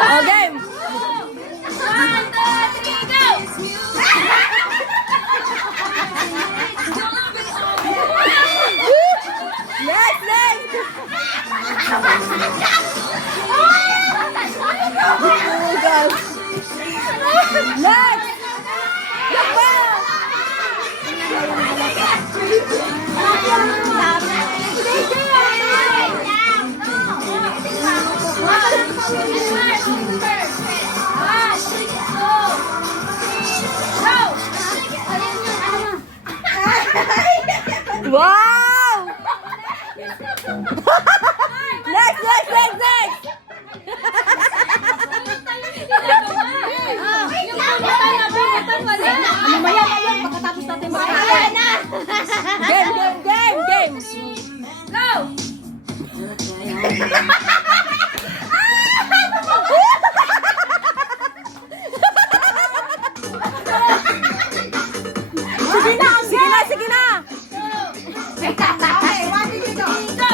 Oh, game! 1, 2, 3, go! Next, next! Oh, God. Next! Yakba! Wow! Next, next, next, next! Mamaya na yun, pagkatapos natin Game, game, game, game! Go! Sige na, sige na, sige na! Okay, 1, 2, 3, go!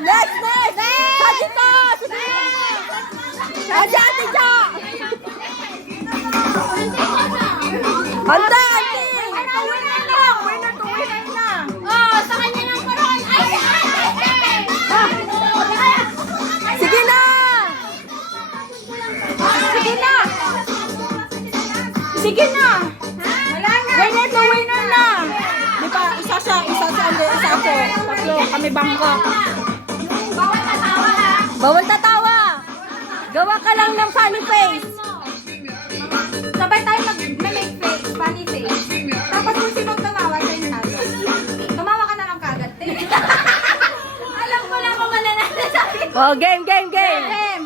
Next, next! Sa dito! Aja, aja! Ante, ante! Oh, sa kanya ng koron! Ay! Sige na! Sige na! Sige na! Wala na! Winner to winner na! Di ba, isa siya, isa ako. Tatlo, kami bangka. Bawal tatawa ha! Bawal tatawa! Gawa ka lang ng funny face. Sabay tayo mag-make face, funny face. Tapos kung sino tumawa sa inyo, tumawa ka na lang kagad. Alam ko lang kung mananalo sa akin. Oh, game, game, game! Game!